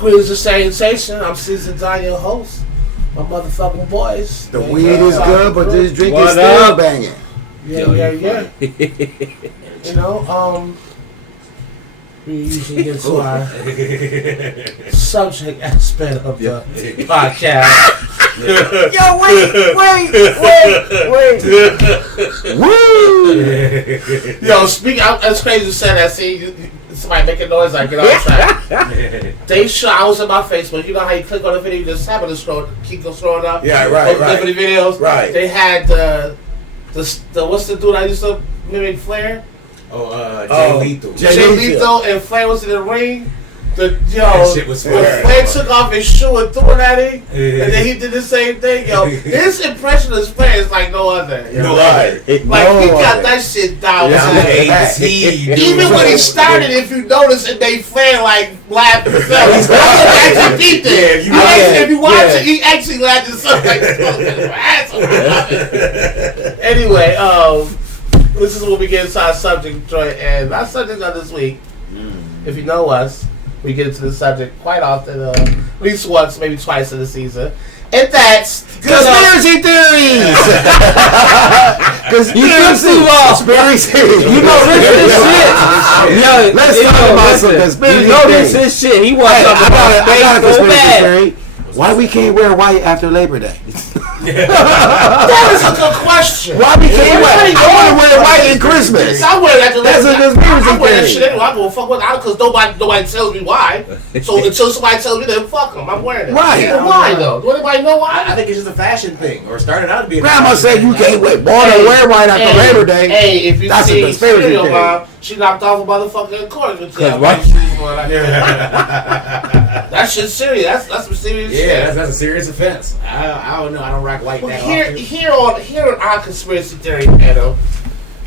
Greetings to Salutation. I'm Caesar Daniel, host. My motherfucking boys. The weed is good, but this drink is still banging. Yeah. You know, we usually get to our subject aspect of the podcast. Yo, wait. Woo! Yo, that's crazy to say that. See, somebody making noise, I get off track. I was in my Facebook. You know how you click on the video, you just happen to keep scrolling up. Yeah, right. Different videos. Right. They had the what's the dude I used to mimic Flair? Jay Lethal. Jay Lethal and Flair was in the ring. That shit was Flair took off his shoe and threw it at him, and then he did the same thing. Yo, his impression of Flair is like no other. He got that shit down. Even when he started, if you notice, it made Flair like laugh himself. He actually beat it. If you watch it, he actually laughed himself. Like, anyway, this is when we get into our subject, Troy, and our subject of this week. If you know us, we get into the subject quite often, at least once, maybe twice in the season, and that's conspiracy theories. Conspiracy. You know this is shit. Yo, let's talk about some conspiracy. You know this is shit. He wants something about I got a conspiracy theory. Why we can't wear white after Labor Day? That is a good question. Why we can't wear? I want to wear white at Christmas. I wear that. That's a conspiracy theory. I wear that shit anyway. I go fuck with it because nobody tells me why. So until somebody tells me, then fuck them. I'm wearing it. Right. Yeah, why though? Do anybody know why? I think it's just a fashion thing, or started out to be. Grandma said you can't wear white after Labor Day. Hey, if you that's see a conspiracy Serial theory. Mom, she knocked off a motherfucking cord. That shit's serious. That's some serious shit. Yeah, that's a serious offense. I don't know. I don't rock white that often. Here on our conspiracy theory panel,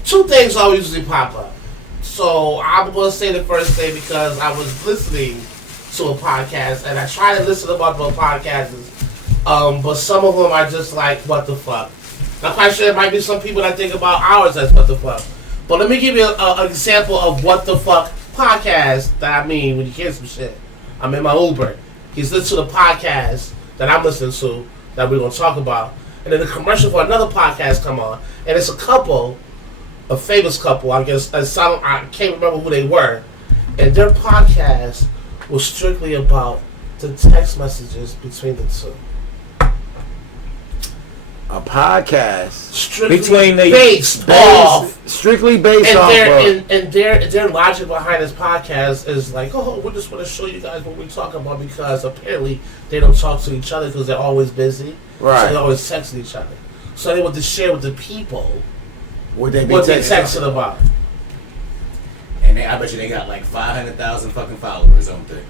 two things always usually pop up. So I'm going to say the first thing because I was listening to a podcast and I try to listen to multiple podcasts, but some of them are just like, what the fuck? I'm quite sure there might be some people that think about ours as what the fuck. But let me give you an example of what the fuck podcast that I mean when you hear some shit. I'm in my Uber. He's listening to the podcast that I'm listening to that we're going to talk about. And then the commercial for another podcast come on. And it's a famous couple, I guess. I can't remember who they were. And their podcast was strictly about the text messages between the two. A podcast strictly based off and their logic behind this podcast is like, oh, we just want to show you guys what we're talking about because apparently they don't talk to each other because they're always busy. Right. So they're always texting each other. So they want to share with the people what they texting about. And I bet you they got like 500,000 fucking followers on there.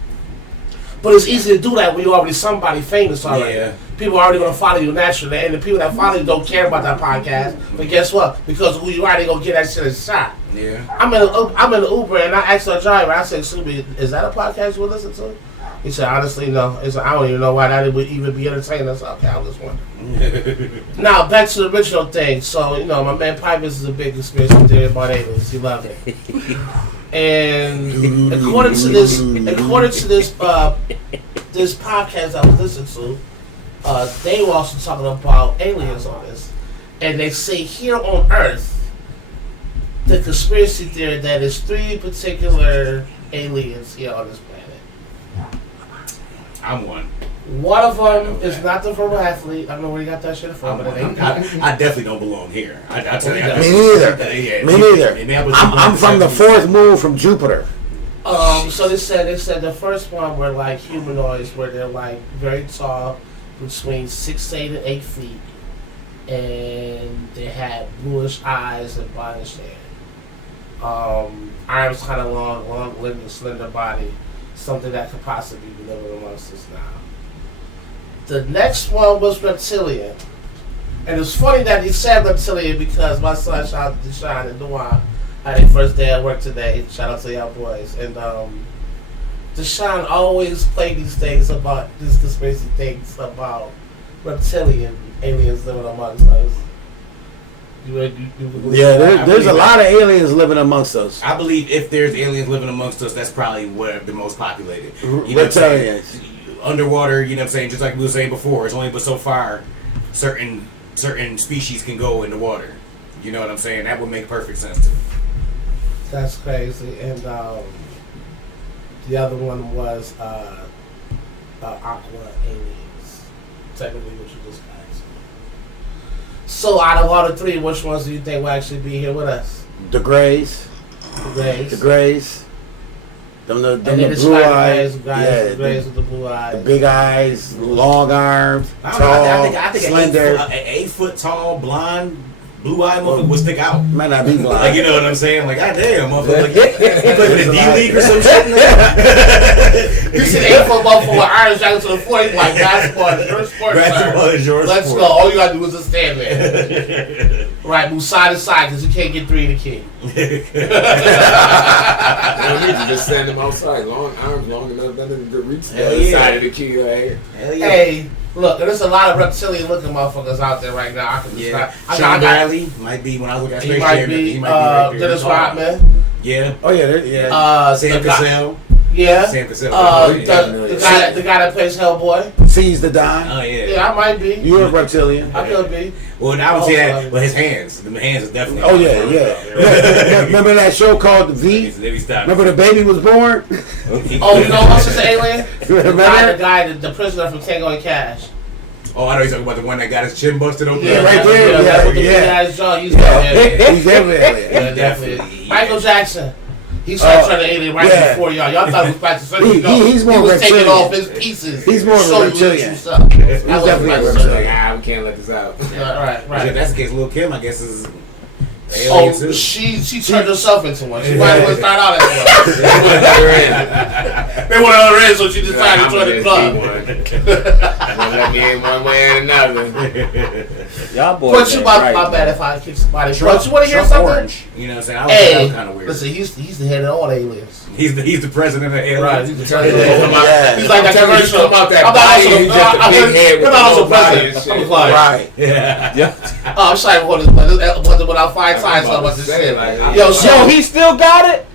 But it's easy to do that when you're already somebody famous already. Yeah. People are already going to follow you naturally, and the people that follow you don't care about that podcast. But guess what? Because who you are, they going to get that shit a shot. Yeah. I'm in the Uber, and I asked our driver, I said, excuse me, is that a podcast you listen to? He said, honestly, no. He said, I don't even know why that would even be entertaining. I said, okay, I was just wondering. Now, back to the original thing. So, my man Pipers is a big conspiracy theory about aliens. He loved it. And according to this podcast I was listening to, they were also talking about aliens on this, and they say here on Earth, the conspiracy theory that is 3 particular aliens here on this planet. I'm one. One of them is not the former athlete. I don't know where you got that shit from, but it ain't. I definitely don't belong here. I tell you, me neither. I'm from the fourth moon from Jupiter. So they said the first one were like humanoids, where they're like very tall, between 6 8 and 8 feet, and they had bluish eyes and blondish hair. Arms kind of long limbed, slender body, something that could possibly be living amongst us now. The next one was reptilian. And it's funny that he said reptilian because my son, shout out to Deshaun and Dewan, had their first day at work today. Shout out to y'all boys. And Deshaun always played these conspiracy things about reptilian aliens living amongst us. There's a lot of aliens living amongst us. I believe if there's aliens living amongst us, that's probably where the most populated. You know what I'm Reptilians. saying? Underwater, you know what I'm saying? Just like we were saying before, it's only but so far certain species can go in the water. You know what I'm saying? That would make perfect sense to me. That's crazy. And the other one was Aqua Aliens. Technically, what you just asked. So, out of all the three, which ones do you think will actually be here with us? The Greys. The Greys. Them the blue eyes. The Greys with the blue eyes. The big eyes, long arms, tall, I think slender. An 8 foot tall, blonde, blue-eyed motherfucker would stick out. Might not be blind. Like, you know what I'm saying? Like, goddamn, motherfucker. Like, he played in the D-League or some shit. You see the 8 foot motherfucker with irons down to the floor. He's like, basketball is your sport. Basketball is your Let's sport. go. All you gotta do is just stand there. Right, move side to side because you can't get 3 in the king. You don't need to just stand them outside. Long arms, long enough, nothing to reach the other side of the key. Like, Hey, look, there's a lot of reptilian looking motherfuckers out there right now. I can just Sean Bradley might be when I look at Space Jam. He might be right there. Dennis Rodman. Yeah. Oh yeah. Sam Cassell. Yeah. Sam Cassell. The guy that plays Hellboy. Sees the dime. Oh yeah. Yeah, I might be. You're a reptilian. I could be. Well, I would say that, but his hands. The hands is definitely. Oh yeah. Remember that show called V? Remember the baby was born? Oh, you know what's his alien? Remember the prisoner from Tango and Cash. Oh, I know he's talking about the one that got his chin busted open. Yeah, right there. With the big ass jaw. He's definitely. definitely. Michael Jackson. He started turning alien right before y'all. Y'all thought it was back to surgery. He's more he was taking reptilian. off his pieces. He's more of a reptilian. he's definitely like like, we can't let this out. Right. If that's the case, Lil' Kim, I guess, is Oh, she turned herself into one. She might as well start out as one. They wanted her in, so she decided to join the club. Let me in one way and another. Y'all boys. But you, my bad if I kick somebody. But you want to hear something? Orange. You know what I'm saying? I was kind of weird. Listen, he's the head of all the aliens. He's the president of aliens. Right, he's the president. He's like that commercial. Come out that I'm body, he's just a big head with also the body and president. shit. Right. Yeah. Oh, I'm sorry for this, but without 5 times, I'm about to say like, yo, he still got it.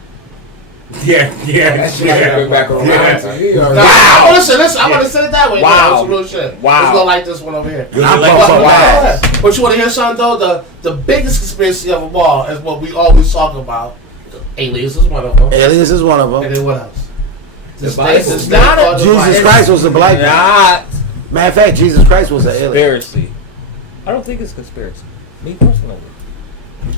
Yeah. That shit went back around to me. Wow. Listen, I'm gonna say it that way. Wow. It's real shit. Wow. Let's go like this one over here. Wow. But you want to hear something though? The biggest conspiracy of them all is what we always talk about. Aliens is one of them. Aliens is one of them. And then what else? Jesus Christ was a black man. Matter of fact, Jesus Christ was an alien. Conspiracy. I don't think it's conspiracy. Me personally.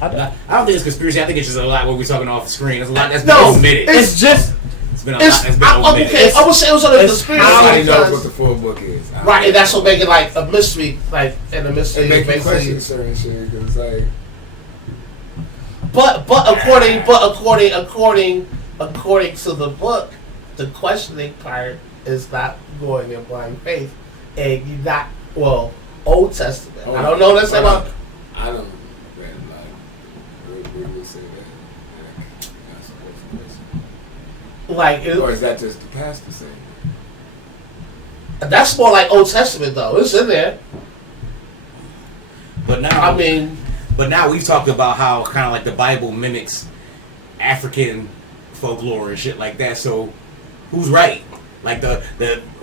I don't think it's conspiracy. I think it's just a lot what we're talking off the screen. There's a lot that's been No, omitted. it's just. It's been a lot that's been omitted. Okay, I would say it was on the conspiracy. Nobody knows what the full book is. Right, and that's what make it like a mystery, like and a mystery. It make you basically. question certain shit because like. But according to the book, the questioning part is not going in blind faith, and you got Old Testament. I don't know this about. I don't read like where would say that. Like, or is that just the pastor saying? That's more like Old Testament though. It's in there. But now we've talked about how kind of like the Bible mimics African folklore and shit like that. So who's right? Like the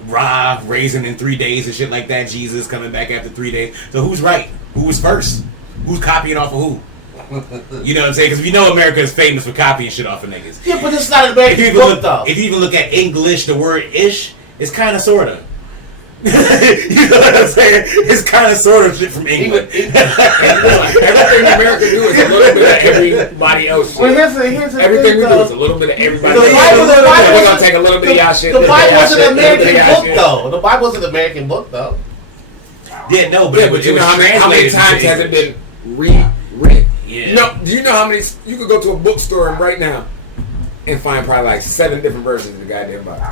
Ra raising in 3 days and shit like that. Jesus coming back after 3 days. So who's right? Who was first? Who's copying off of who? You know what I'm saying? Because we know America is famous for copying shit off of niggas. Yeah, but it's not an American book though. If you even look at English, the word ish is kind of sorta. You know what I'm saying? It's kind of sort of shit from England. Everything America do is a little bit of everybody else shit. Well, here's the everything thing, we do though. is a little bit of everybody The else. Bible We're gonna take a little bit of y'all shit. The Bible was an American book shit. though. The Bible was an American book though. Yeah, no, but, Yeah, but you know how many times has it been read? Yeah. No, do you know how many? You could go to a bookstore right now and find probably like 7 different versions of the goddamn Bible.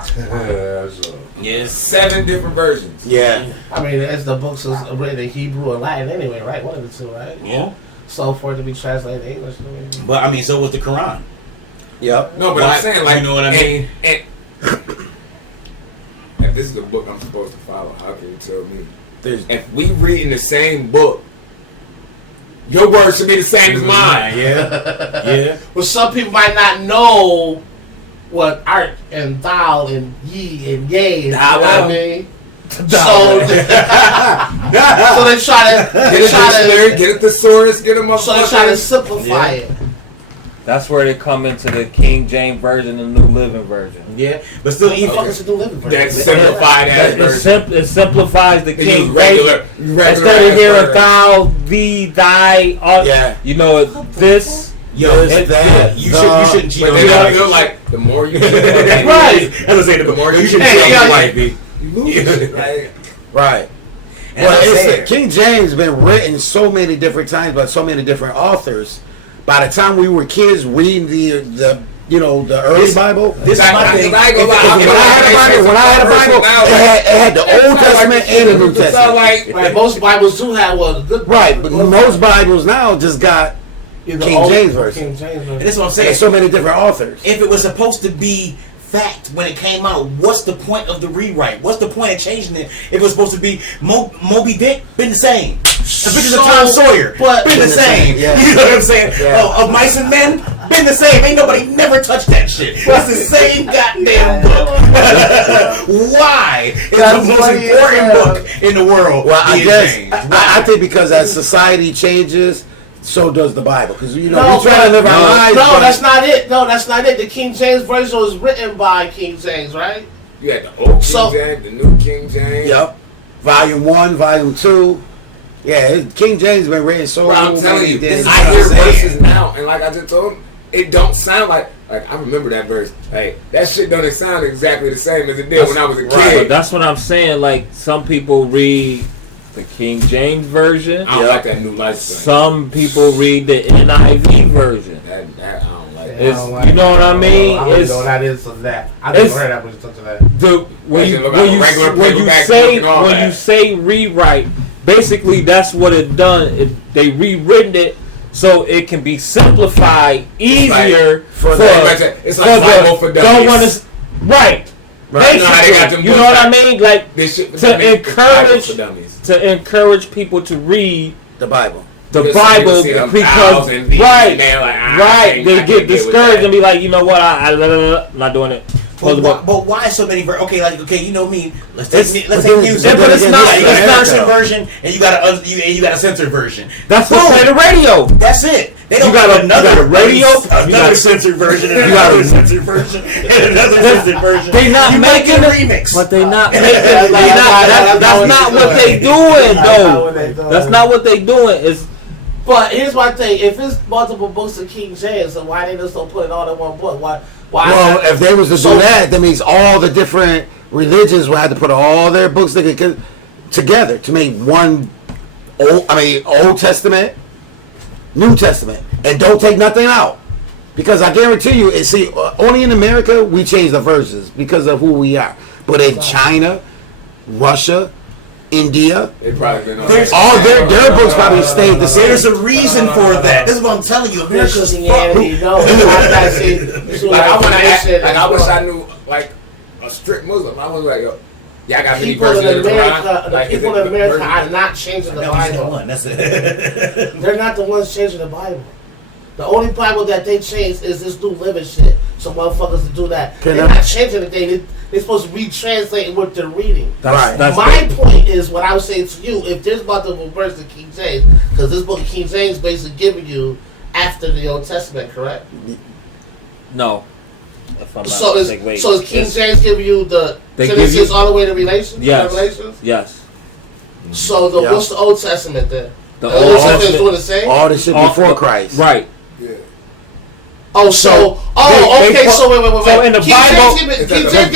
Yes. 7 different versions. Yeah. I mean, as the books is written in Hebrew or Latin anyway, right? One of the two, right? Yeah. So for it to be translated to English, But I mean, so was the Quran. Yep. No, but I'm saying like, you know what I mean? And if this is the book I'm supposed to follow, how can you tell me? If we read in the same book, your words should be the same as mine. Yeah. Well, some people might not know what ark and thou and ye and yea. You know what I mean? So they try to get a thesaurus, get them up. So they try to simplify it. That's where they come into the King James version and the New Living Version. Yeah, but still, even the New Living Version. That simplified ass version. It simplifies the King regular instead of hearing thou, thee, thy. You know this. Yo, that you shouldn't cheat on your wife. Feel like the more you right. As I say, the more you shouldn't cheat on your wife, B. Right. Well, King James been written so many different times by so many different authors. By the time we were kids reading the early Bible, this is my thing. When I had a Bible, it had the Old Testament and the New Testament. Like most Bibles do have good. Right, but most Bibles now just got King James version. And that's what I'm saying. There's so many different authors. If it was supposed to be fact when it came out, what's the point of the rewrite? What's the point of changing it if it was supposed to be Moby Dick? Been the same. The pictures of Tom Sawyer, been the same. Yeah. You know what I'm saying? Yeah. Of Mice and Men, been the same. Ain't nobody never touched that shit. It's the same goddamn book. Why? It's the most important book in the world. Well, I guess I think because as society changes, so does the Bible. Because we try to live our lives. No, that's not it. No, that's not it. The King James version was written by King James, right? You had the old King James, the new King James. Yep. Volume 1, Volume 2. Yeah, King James been written so long. I'm telling you, I hear verses now, and like I just told him, it don't sound like I remember that verse. Like that shit don't sound exactly the same as it did when I was a kid. But that's what I'm saying. Like some people read the King James version. I don't like that new life thing. Some people read the NIV version. I don't like that. You know what I mean? I don't know what that is of that. I never heard that much of that. When you say rewrite, basically that's what it done. They rewritten it so it can be simplified easier for it's like Bible for dummies. Right. Basically, you know what I mean? Like to encourage people to read the Bible. Because they get discouraged and be like, you know what, I'm not doing it. But why so many you know me. Let's take music. But it's not a censored version, and you got a censored version. That's what play the radio. That's it. They don't got another radio, another censored version, and another censored version, and another censored version. They not making a remix, but they not making. That's not what they doing though. That's not what they doing. Is. But here's my thing: if it's multiple books of King James, then why they just don't put it all in one book? Why? Well, if they was to do that means all the different religions would have to put all their books together to make one. Old Testament, New Testament, and don't take nothing out, because I guarantee you, only in America we change the verses because of who we are. But in China, Russia, India, all their books probably stayed the same. There's a reason for that. This is what I'm telling you. America's Christianity. No, I wish I knew like a strict Muslim. I was like, yo, y'all got many people versions in of the America. Quran. The people in America are not changing the Bible. That's it. They're not the ones changing the Bible. The only Bible that they changed is this New Living shit. So motherfuckers to do that. They're not changing anything. They're supposed to retranslate what they're reading. My point is what I was saying to you. If there's multiple versions of King James, because this book of King James basically giving you after the Old Testament, correct? No. So is King James giving you the Genesis all the way to Revelations? Yes. So what's the Old Testament then? The Old Testament is doing the same? All this shit before Christ. Right. Yeah. Okay. So wait. So in the Bible, King James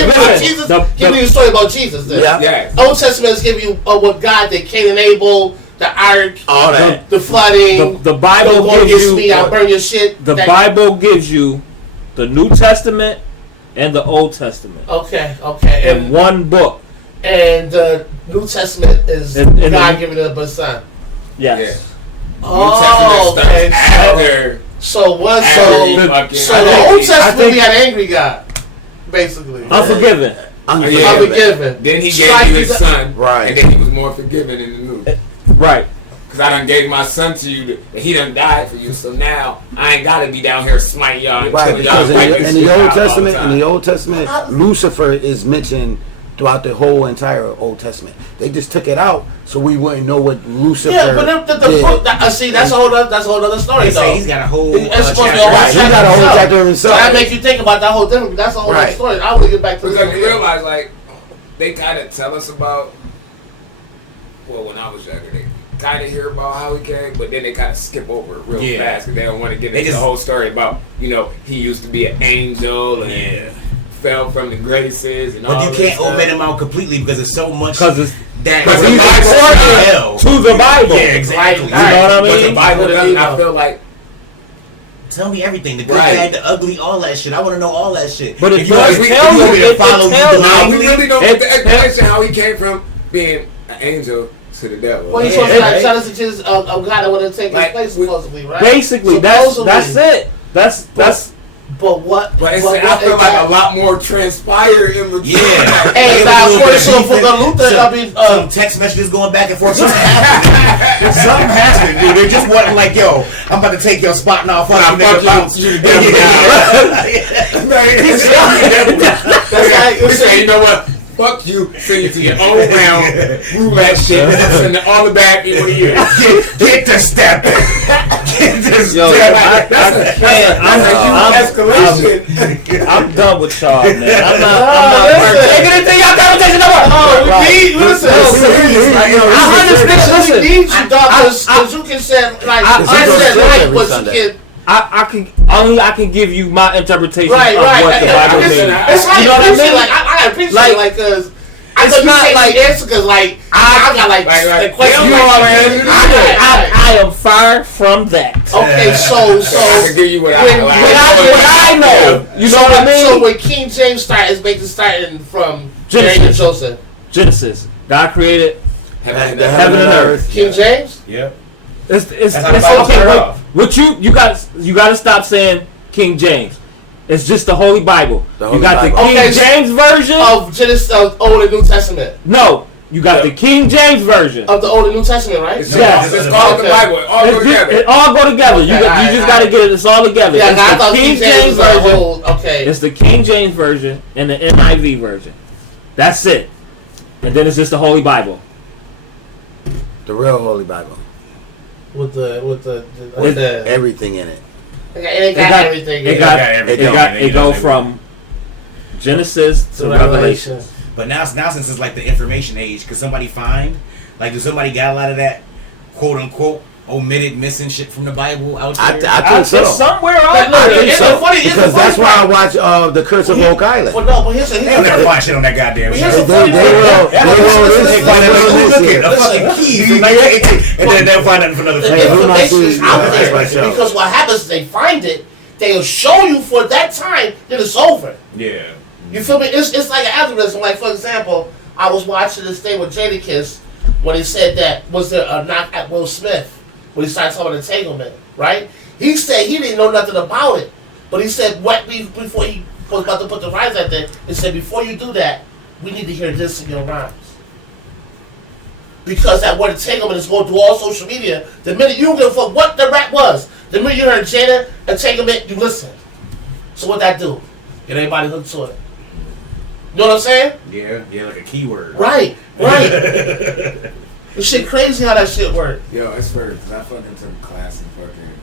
giving you a story about Jesus. Then. Yeah. Old Testament is giving you what God did: Cain and Abel, the ark, all that, the flooding. The Bible gives you. I'll burn your shit. The Bible gives you the New Testament and the Old Testament. Okay. In one book. And the New Testament is God giving it to His Son. Yes. Yeah. Okay. So the Old Testament we had an angry God, basically. Unforgiven. Unforgiven. Then He gave you His Son, right? And then He was more forgiving in the New. Right. because I done gave my son to you, and he done died for you. So now I ain't gotta be down here smiting y'all. And Right, because in the Old Testament, time. Lucifer is mentioned throughout the whole entire Old Testament. They just took it out so we wouldn't know what Lucifer. Yeah, but see, that's a whole other story. They Though say he's got a whole. It's supposed to be a chapter. whole Right, he got a whole chapter himself. So that makes you think about that whole thing. That's a whole other Right. story. I want to get back to Because you the realize, like, they kind of tell us about. Well, when I was younger, they kind of hear about how he came, but then they kind of skip over it real fast because they don't want to get into the whole story about, he used to be an angel and fell from the graces and all But you can't stuff. omit him out completely because there's so much Because it's that Because he's important to the Bible. Yeah, exactly. You know what I But the mean? Bible doesn't. I feel like Tell me everything. The good, Right. bad, the ugly, all that shit. I want to know all that shit. But it if you does want tell you, me to it follow you tells you. we blindly, really don't get the It's- explanation how he came from being an angel to the devil. Well, he's Yeah, supposed to like right. Genesis Jesus, a guy that would have taken his Like, place supposedly, right? Basically, Supposedly. that's it. That's But what? But it's, what I feel like a lot more transpired in between. Yeah. Hey, now according to Luther, I mean, some text messages going back and forth. Something happened. Something happened, dude. They just wasn't like, yo, I'm about to take your spot now. Fuck you, nigga. Bounce. you the devil That's like, he said, you know what? Fuck you. Send you to your own round. Roulette shit. Send it all the back in 1 year. Get to step. Get to Yo, step. I'm done with y'all, man. I'm not listen. taking anything y'all conversation no more. listen. I understand. We need you, dog, because you can say like I said go right, every but you Sunday. can. I can give you my interpretation Right. of what the Bible It's means. like, You know what I mean? Like, I appreciate Like, it, like, cause I it's know you not can't like- answer, cause like I got like the question. you know what I mean? I am far from that. Okay, so I can give you what when I know. You know what I mean? So when King James starting from Mary and Genesis. Joseph, Genesis. God created Heaven heaven and earth. King James. Yep. It's That's how the Bible okay. started Wait, off. what you got to stop saying King James. It's just the Holy Bible. The You Holy got the Bible. King Okay, James version Of Genesis, of Old and New Testament. No, you got the King James version. Of the Old and New Testament, right? It's Yes. all the Bible. All go It's just- together. it all go together. You Okay, just got to get it. It's all together. Yeah, I It's thought the King James was a version. whole. Okay. It's the King James version and the NIV version. That's it. And then it's just the Holy Bible. The real Holy Bible. With the Everything in it. it got everything. It in got everything. it go from Genesis to Revelation. But now since it's like the information age, could somebody find, like, does somebody got a lot of that quote unquote omitted missing shit from the Bible out there? I think so. It's somewhere out But there. look, it's So, funny. It's because the funny that's why I part. watch The Curse of Oak Island. Well, no, but here's They don't never find shit on that goddamn But shit. here's the They funny part. will. Yeah, They will. listen, This they is find that what little this cookie, is. a fucking key from 1918, and then they'll find nothing for another The 20 years. information is out Yeah, there that's right. because what happens is they find it, they'll show you for that time, then it's over. Yeah. You feel me? It's like an algorithm. Like, for example, I was watching this thing with Jadakiss when he said that was there a knock at Will Smith when he started talking entanglement, right? He said he didn't know nothing about it, but he said before he was about to put the rhymes out there, he said before you do that, we need to hear this in your rhymes. Because that word entanglement is going through all social media. The minute you don't give a fuck what the rap was, the minute you heard Jada entanglement, you listen. So what that do? Get everybody hooked to it. You know what I'm saying? Yeah, like a keyword. Right. This shit crazy how that shit work. Yo, it's fair because I fucking took a class in fucking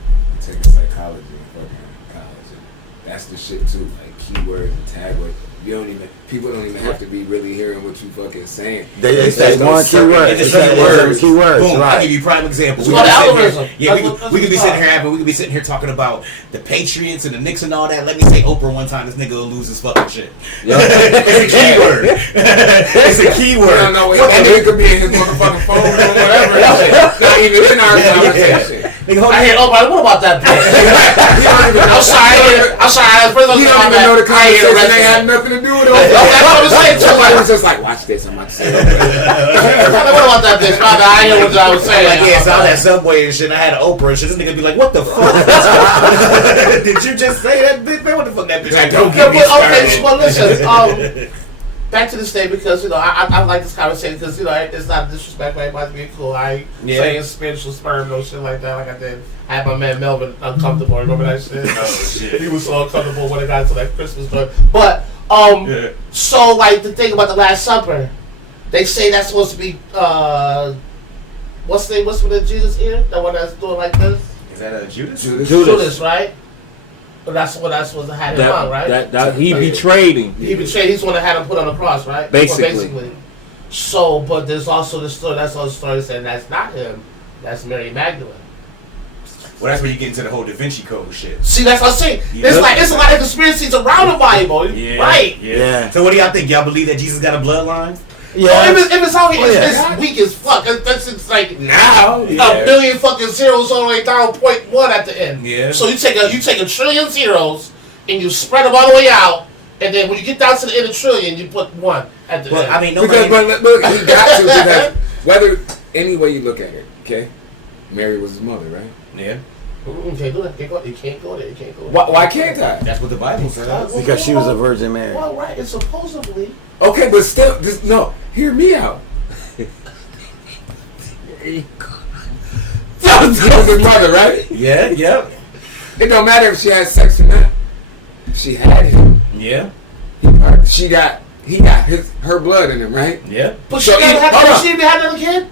taking psychology in fucking college. And that's the shit too, like keywords and tag words. People don't even have to be really hearing what you fucking saying. They say one keyword. It's They say keywords. keywords. Boom. I'll Right. give you a prime example. It's called algorithm. Yeah, That's we could be what sitting it's here we could be sitting here talking about the Patriots and the Knicks and all that. Let me say Oprah one time. This nigga will lose his fucking shit. It's a keyword. It's a keyword. I don't know. It could be in his motherfucking phone or whatever. Not even in our conversation. Nigga, hold I on. hear nobody. What about that bitch? I'm sorry. I'm sorry. First He don't even know the conversation. They had nothing to do with it. That's what I'm saying. Somebody was just like, watch this. I'm about to say that. What about that bitch? My bad. I hear what I was saying. Like, yeah, so I was at Subway and shit. I had an Oprah and shit. This nigga be like, what the fuck? Did you just say that bitch? Man, what the fuck that bitch? Like, don't Yeah, get me but okay, started. well listen, back to this day because I like this conversation because it's not a disrespect. Everybody's being cool. I ain't saying spiritual sperm no shit like that. Like I did. I had my man Melvin uncomfortable. Remember that shit? Oh shit. He was so uncomfortable when it got to that Christmas joint. But so like the thing about the Last Supper, they say that's supposed to be what's with the Jesus ear? The one that's doing like this. Is that Judas? Judas, right? But that's what that's supposed to have him on, right? That he betrayed him. He betrayed. He's the one that had him put on the cross, right? Basically. So, but there's also the story. That's all the story saying that's not him. That's Mary Magdalene. Well, that's where you get into the whole Da Vinci Code shit. See, that's what I'm saying. It's a lot of conspiracies around the Bible, right? Yeah. So what do y'all think? Y'all believe that Jesus got a bloodline? Yeah. If it's out here, it's weak as fuck. That's just like now a billion fucking zeros all the way down 0.1 at the end. Yeah. So you take a trillion zeros and you spread them all the way out, and then when you get down to the end of trillion, you put 1 at the end. I mean, look, he got to because whether any way you look at it, okay, Mary was his mother, right? Yeah. You can't do that. You can't go there. Why can't I? That's what the Bible says. Because she was a Virgin Mary. Well, right. And supposedly. Okay, but still, no. Hear me out. That was his mother, right? Yeah. Yep. It don't matter if she had sex or not. She had him. Yeah. He got her blood in him, right? Yeah. But she didn't have another kid.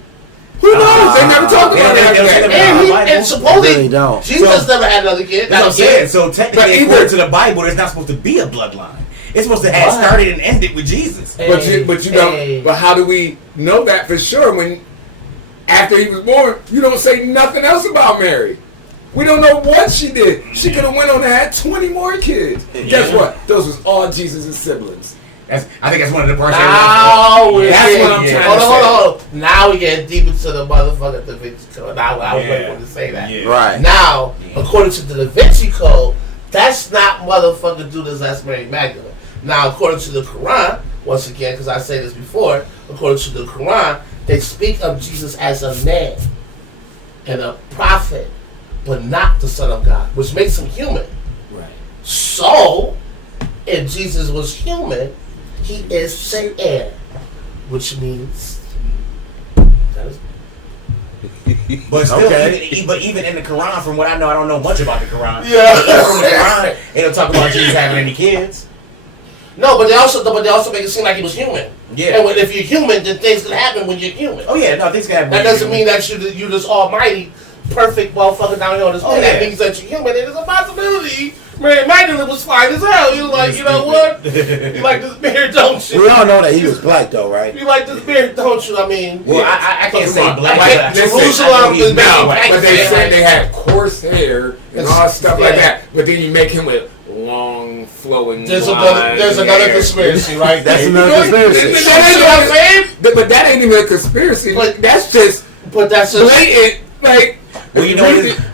Who knows? They never talked about that. And supposedly, Jesus never had another kid. That's what I'm saying. So technically, according to the Bible, there's not supposed to be a bloodline. It's supposed to have started and ended with Jesus. But how do we know that for sure when after he was born, you don't say nothing else about Mary? We don't know what she did. She could have went on and had 20 more kids. Guess what? Those was all Jesus' siblings. I think that's one of the parts. That's what I'm trying to say. Hold on. Now we get deep into the motherfucking Da Vinci Code. Now I was waiting to say that. Yeah. Right. Now, according to the Da Vinci Code, that's not motherfucking Judas. That's Mary Magdalene. Now, according to the Quran, once again, because I said this before, according to the Quran, they speak of Jesus as a man and a prophet, but not the Son of God, which makes him human. Right. So, if Jesus was human, he is the heir, which means that is. But still, even in the Quran, from what I know, I don't know much about the Quran. Yeah. From the Quran, they don't talk about Jesus having any kids. No, but they also make it seem like he was human. Yeah. And if you're human, then things can happen when you're human. Oh yeah, no, things can happen. That doesn't mean that you're this almighty, perfect motherfucker down here on this planet. That means that you're human. There's a possibility. Mary Magdalene was fine as hell. You like, you know what? You like this beard, don't you? We all know that he was black, though, right? You like this beard, don't you? I mean, well, I can't say black. Jerusalem is but they said they had coarse hair and all stuff like that. But then you make him with long, flowing. There's another conspiracy, right? That's another conspiracy. What I'm saying? But that ain't even a conspiracy. But that's just blatant. Like, well, you know,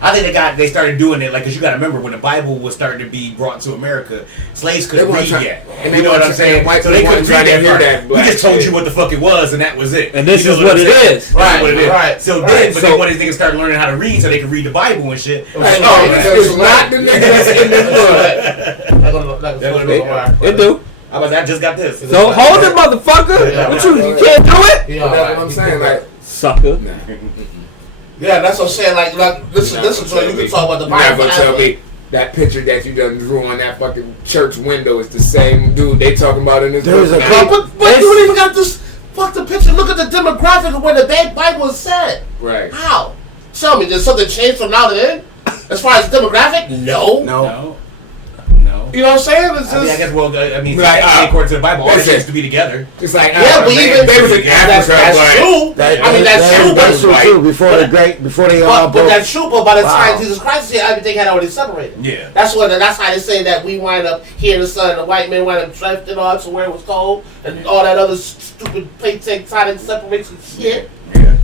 I think they started doing it, like, because you got to remember when the Bible was starting to be brought to America, slaves couldn't read yet. And you know what I'm saying? So they couldn't read that. We just told you what the fuck it was, and that was it. And this is what it is. Right. So then when these niggas started learning how to read, so they could read the Bible and shit. It's not the niggas that's in the book. It do. I just got this. So hold it, motherfucker. What you can't do it? Yeah, that's what I'm saying. Like, sucker. Yeah, that's what I'm saying. Like this is what you can talk about the Bible. You're not gonna tell me that picture that you done drew on that fucking church window is the same dude they talking about in this book. But you don't even got this. Fuck the picture. Look at the demographic of where the Bible is set. Right. How? Tell me, did something change from now to then? As far as the demographic? No. You know what I'm saying? It's just, according to the Bible, all this used to be together. It's like, but even they was in Africa. That's true. That's true too. Before they all broke. But that's true. But by the time Jesus Christ was here, everything had already separated. Yeah. That's how they say that we wind up here in the sun, the white men wind up drifting off to where it was cold, and all that other stupid plate tectonic separation shit. Yeah.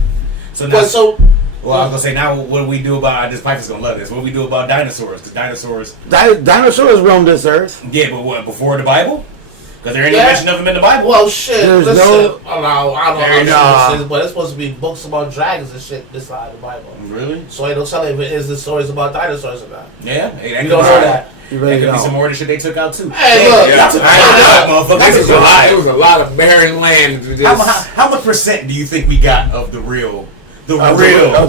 Well, I was gonna say now, what do we do about this? Piper's gonna love this. What do we do about dinosaurs? Because dinosaurs roamed this earth. Yeah, but what, before the Bible? Because there ain't no mention of them in the Bible. Well, shit. There's I don't know how this is, but it's supposed to be books about dragons and shit beside the Bible. Really? So ain't no telling if the stories about dinosaurs or not. Yeah, you don't know that. There could be some more of the shit they took out too. Hey, look, it was a lot of barren land. How much percent do you think we got of the real? The Bible?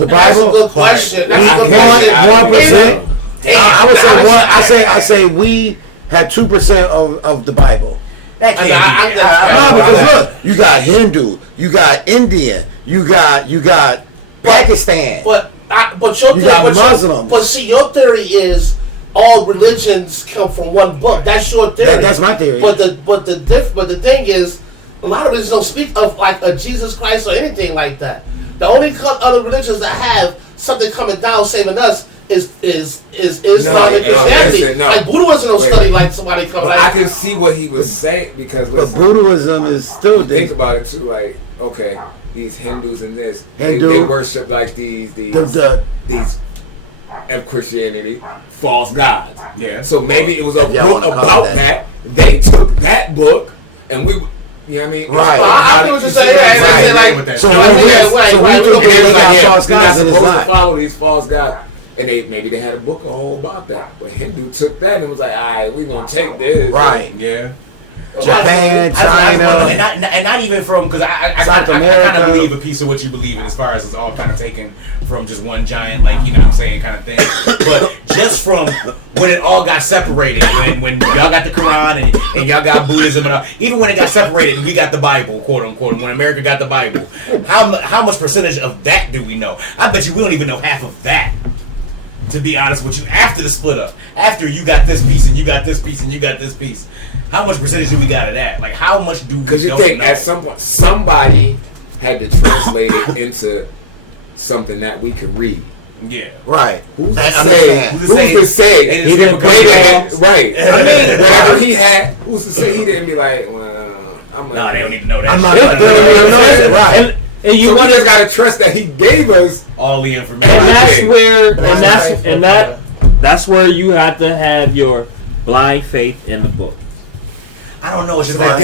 That's a good question. That's a good question. 1%. I say we had 2% of the Bible. That can't be. Because look, you got Hindu, you got Indian, you got Pakistan, but your you got Muslims. But see, your theory is all religions come from one book. That's your theory. That's my theory. But the thing is, a lot of religions don't speak of like a Jesus Christ or anything like that. The only other religions that have something coming down saving us is Islam and Christianity. Like Buddhism don't study like somebody coming. I can see what he was saying because but Buddhism is still think about it too. Like okay, these Hindus and this they worship like these of Christianity false gods. Yeah. So maybe it was a book about that. They took that book and we. You know what I mean? Right. I think what you're saying. So we got false gods and it's not. Follow these false gods. And maybe they had a book all about that. But Hindu took that and was like, all right, we're going to take this. Right. Yeah. Japan, China. And not even from, because I kind of believe a piece of what you believe in as far as it's all kind of taken from just one giant, like, you know what I'm saying, kind of thing. But just from when it all got separated, when y'all got the Quran and y'all got Buddhism and all, even when it got separated and we got the Bible, quote unquote, when America got the Bible, how much percentage of that do we know? I bet you we don't even know half of that. To be honest with you, after the split up, after you got this piece and you got this piece and you got this piece, how much percentage do we got of that? Like, how much do we? Because you think at some point somebody had to translate it into something that we could read. Yeah. Right. Who's to say? He didn't play that. Right. I mean, whatever he had, who's to say he didn't be like, well, I'm nah, they don't need to know that. I'm not going to know that. Right. And you just gotta trust that he gave us all the information. And that's where you have to have your blind faith in the book. I don't know. It's just I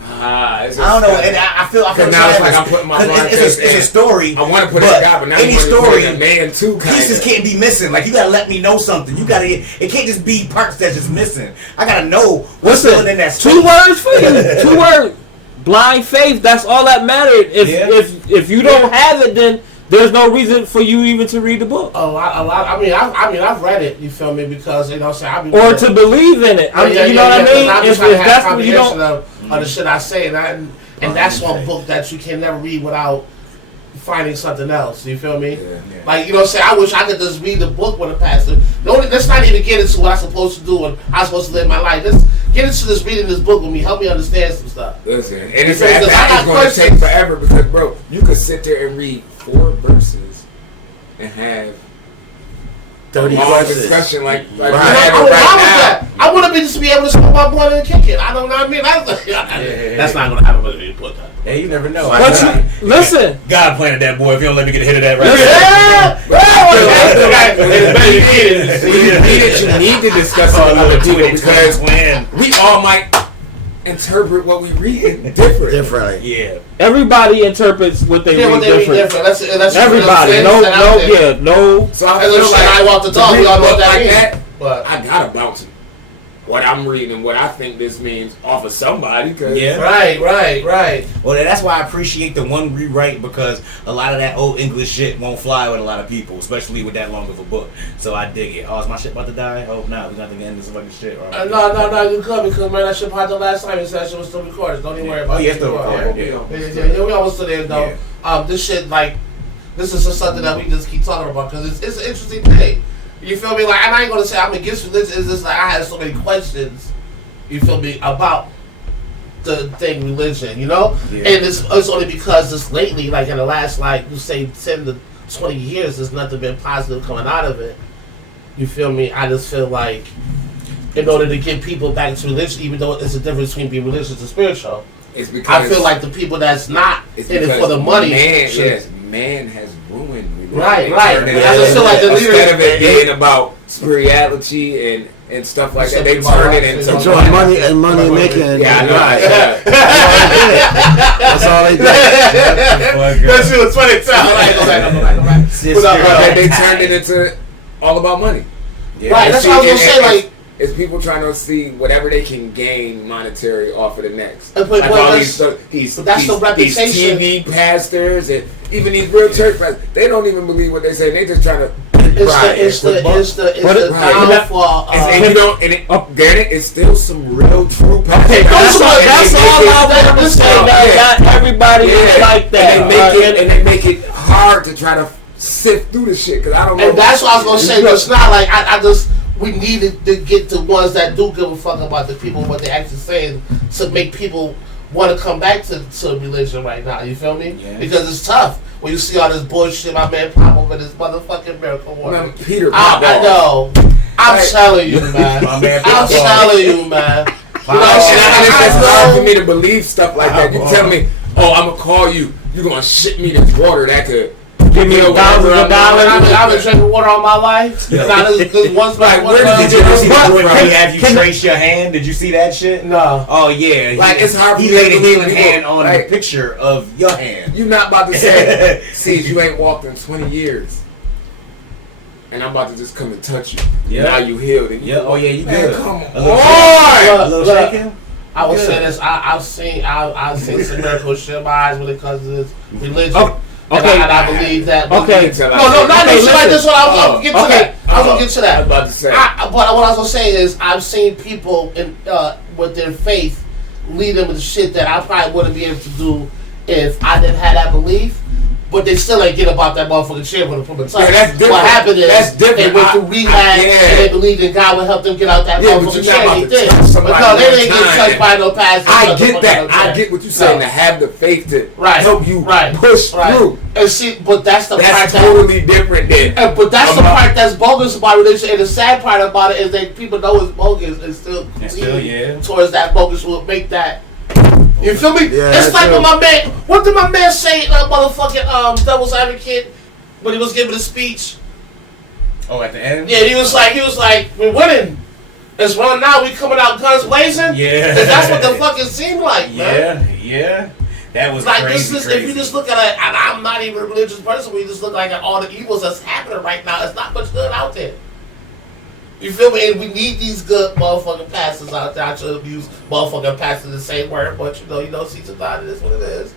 don't know. And I feel now it's like I'm putting my blind faith. It's a story. I want to put it in God, but now any story, a man too. Pieces can't be missing. Like you gotta let me know something. You gotta. It can't just be parts that's just missing. I gotta know what's in that space. 2 words for you. 2 words. Blind faith, that's all that mattered. If you don't have it, then there's no reason for you even to read the book. A lot. I mean, I've read it. You feel me? Because you know, or to believe in it. You know what I mean? If that's what you don't of the shit I say, and that's one book that you can never read without finding something else. You feel me? Yeah. Like, you know, say I wish I could just read the book with a pastor. Let's not even get into what I'm supposed to do and how I'm supposed to live my life. Let's get into this reading this book with me. Help me understand some stuff. Listen, and it's going to take forever because, bro, you could sit there and read 4 verses and have 30 long verses. Discussion like right now. I want to just be able to smoke my blunt and kick it. I don't know what I mean. That's not going to happen with me. Put that. Hey, you never know. But listen, God planted that boy. If you don't let me get a hit of that right. You need to discuss it with other people because we all might interpret what we read differently. Yeah. Everybody interprets what they read different. That's everybody. No. So I feel like I walk the dog. We all know that like that. But I gotta bounce what I'm reading and what I think this means off of somebody. Yeah. Right. Well, that's why I appreciate the one rewrite because a lot of that old English shit won't fly with a lot of people, especially with that long of a book. So I dig it. Oh, is my shit about to die? Oh, no, we're not going to end this fucking shit. No, you could because, man, that shit popped the last time. That shit was still recorded. Don't even worry about it. Oh, yeah, still recorded. Yeah, we almost still there, though. Yeah. This shit, like, this is just something that we just keep talking about because it's an interesting thing. You feel me? Like, and I ain't gonna say I'm against religion. It's just like I had so many questions. You feel me about the thing religion, you know? Yeah. And it's only because just lately, like in the last, like you say, 10 to 20 years, there's nothing been positive coming out of it. You feel me? I just feel like in order to get people back into religion, even though it's a difference between being religious and spiritual, it's because I feel like the people that's not in it for the money, man has ruined religion. Right. I just feel like the instead of it being about spirituality and stuff like that, they turn it into money and money making. Yeah, I know. That's all they do. That shit was funny. They turned it into all about money. Yeah. Right, that's what I was gonna say. Like, it's people trying to see whatever they can gain monetary off of the next. But all these the reputation. These TV pastors and even these real church pastors, they don't even believe what they say. They just trying to. It's the downfall. Granted, it's still some real true pastors. Okay, that's all I want to say. Not everybody is like that. And they make it hard to try to sift through the shit. Cause I don't know. And that's what I was gonna say. It's not like I just. We needed to get the ones that do give a fuck about the people, what they actually saying, to make people want to come back to religion right now. You feel me? Yeah. Because it's tough when you see all this bullshit. My man pop over this motherfucking miracle water. Peter, I know. I'm telling you, man. I'm telling you, man. It's hard for me to believe stuff like that. You tell me, oh, I'm gonna call you. You're gonna ship me this water that could. Give me thousands of dollars. I've been drinking water all my life. Did you trace your hand? Did you see that shit? No. Oh yeah. Like it's hard. He laid a healing hand on the picture of your hand. You're not about to say, "See, you ain't walked in 20 years." And I'm about to just come and touch you. Yeah. Now you healed. And you oh yeah, you good. Come on. A little shaking. I will say this. I've seen some miracle shit in my eyes when it comes to this religion. Oh. Okay, and I believe that. Okay, no, not this like this one. I was gonna get to that. I was gonna get to that. I was about to say. But what I was gonna say is, I've seen people in with their faith lead them to shit that I probably wouldn't be able to do if I didn't have that belief. But they still ain't get about that motherfucking shit from the top. Yeah, that's different. What happened is they went through rehab and they believed that God would help them get out that motherfucking shit. They did. Because they didn't get touched by no pastor. I get that. I get what you're saying. To have the faith to help you push through. And see, but that's the part that's totally different then. But that's the part that's bogus about religion. And the sad part about it is that people know it's bogus and still towards that bogus will make that. You feel me? Yeah, it's like when my man. What did my man say? Motherfucking Devil's Advocate when he was giving a speech. Oh, at the end. Yeah, he was like, we're winning. It's running now. We coming out guns blazing. Yeah, that's what the fuck it seemed like, man. Yeah. That was like crazy, this. If you just look at it, and I'm not even a religious person. We just look like at all the evils that's happening right now. It's not much good out there. You feel me? And we need these good motherfucking pastors out there. I should use motherfucking pastors the same word, but you know, season 9 is what it is.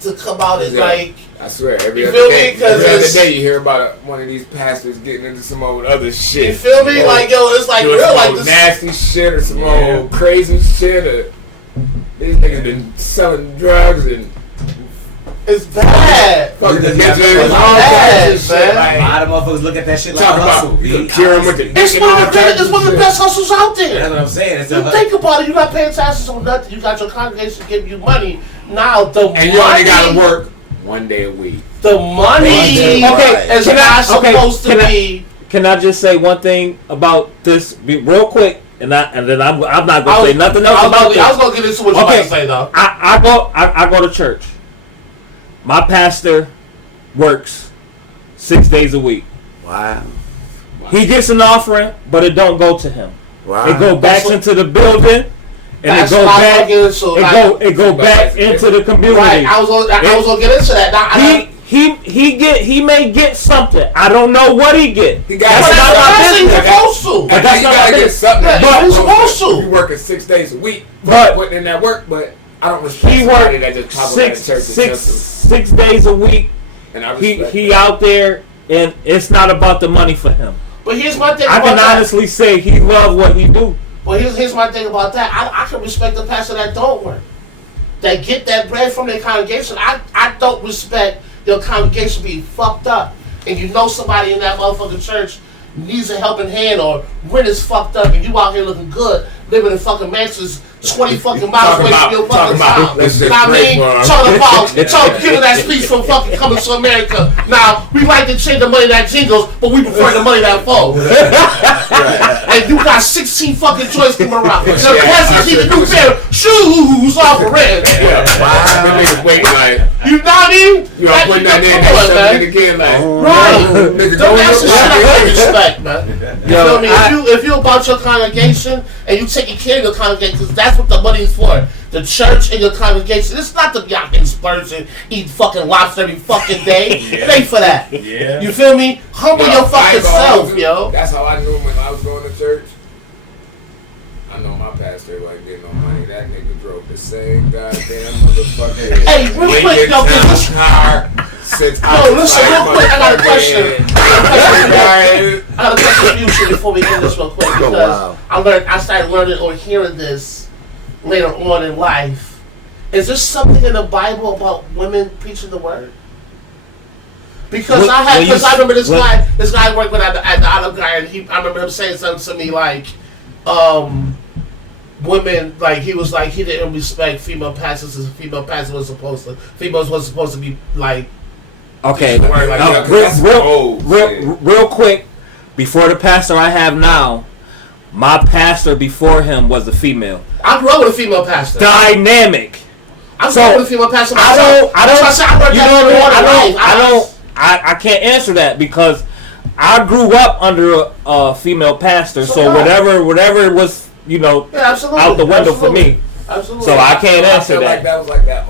To come out and like, I swear, every other day you hear about one of these pastors getting into some old other shit. You feel me? Like, yo, it's like real, like this nasty shit or some old crazy shit. Or these niggas been selling drugs and. It's bad. A lot of motherfuckers look at that shit like a hustle. It's one of the best hustles out there. That's what I'm saying. You think about it, you're not paying taxes on nothing. You got your congregation giving you money. Now the money. And you only gotta work one day a week. The money is not supposed to be. Can I just say one thing about this real quick? And then I'm not gonna say nothing else about this. I was gonna get into what you about to say though. I go to church. My pastor works 6 days a week. Wow. He gets an offering, but it don't go to him. Wow. It go back into the building, and it go back. It go back into the community. Right. I was gonna get into that. Now, he may get something. I don't know what he get. That's not my business. But that's not my business. But he's supposed to. You working 6 days a week, but putting in that work, but. I don't respect somebody that just pop up at the church 6 days a week. And he out there, and it's not about the money for him. But here's my thing. I can honestly say he loves what he do. Well, here's my thing about that. I can respect the pastor that don't work, that get that bread from their congregation. I don't respect your congregation being fucked up, and you know somebody in that motherfucking church needs a helping hand, or rent is fucked up, and you out here looking good, living in fucking mansions 20 fucking miles away from your fucking town. You know what I mean? Talking about giving that speech from fucking Coming to America. Now, we like to change the money that jingles, but we prefer the money that falls. And you got 16 fucking joints coming around. The peasants need a new pair of shoes off of red. You know what I mean? You are putting that in again, like. Right. Don't ask the shit I respect, man. You feel me? If you about your congregation and you taking care of your congregation, because that's what the money is for. the church and your congregation. It's not the y'all can splurge and eat fucking lobster every fucking day. It ain't for that. Yeah. You feel me? Humble your fucking self, yo. That's how I knew when I was going to church. I know my pastor wasn't getting no money. That nigga drove the same goddamn motherfucker. Hey, real quick, yo, this car. Since listen, real quick, I got a question. I got a question for you before we end this real quick because I started learning or hearing this later on in life. Is there something in the Bible about women preaching the word? Because I remember this guy worked with at the Olive Garden. I remember him saying something to me like, women, like he was like he didn't respect female pastors as female pastors was supposed to. Females was supposed to be like. Okay, like real quick, before the pastor I have now, my pastor before him was a female. I grew up with a female pastor. Dynamic. I grew up with a female pastor myself. I can't answer that because I grew up under a female pastor. So whatever was, out the window for me. Absolutely. So I can't answer that. Like that was like that.